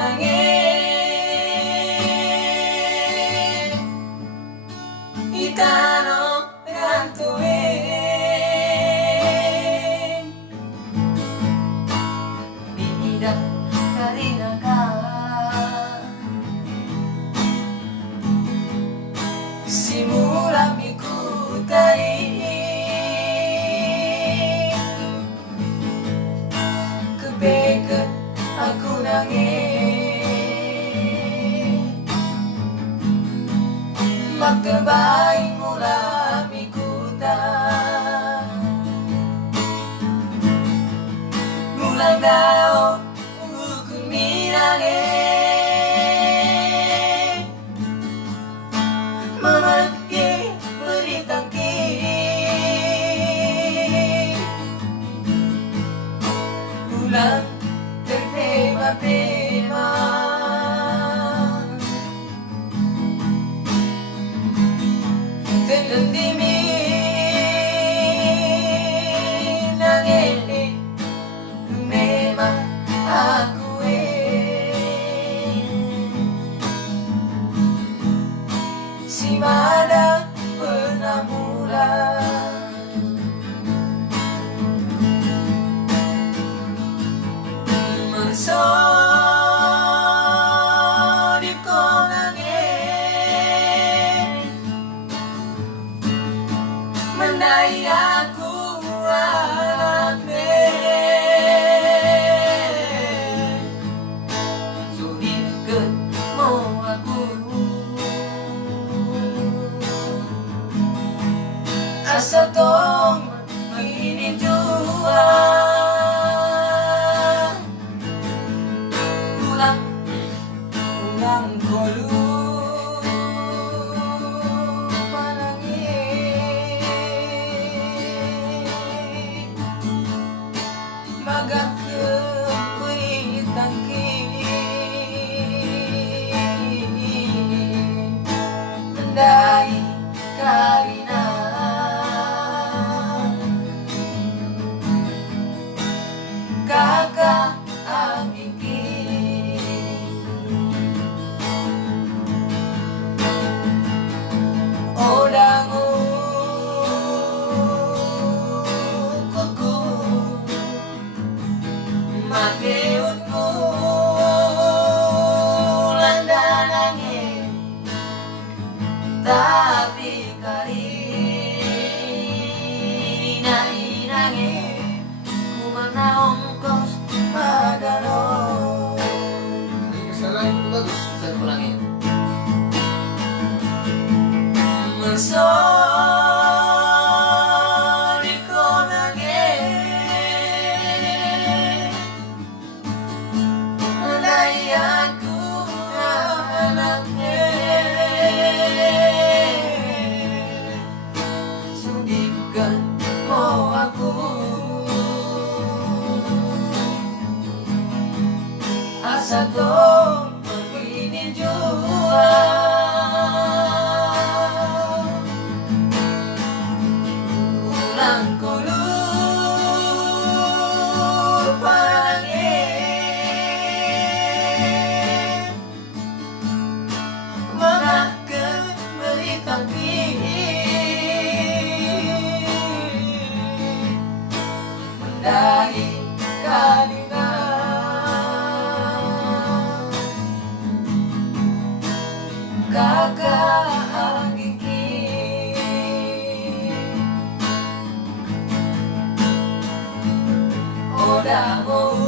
nangis Itano gantuin Tidak karena simula mikutai Kepeket aku nangis Magterbaing mula mikutan Mulang daw ukun minangis Memaki beritangki Ulang terpema-pema Terlendimi nangili Lumema aku Si mana pernah mulai Mersodip ko nangis Mendai aku alame Sudipkan mau aku Asa tong begini jua Ulang kolu panangin Magak kekuit tangki Mendai karina Kakak angiki Makeutmu landanangin Tapi karina inangin Ku menaongkos madalo Salah itu bagus, saya ulangin. Mersodip ko nangis Mendai aku anaknya Sudipkan mau aku Asa tong begini jua Ulang kolur panangin Mengaken beritangki Mendai kalina Kakak angiki Oda mau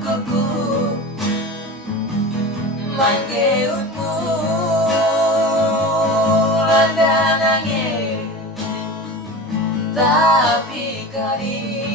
kuku Mangkeutmu landanangin Tapi kali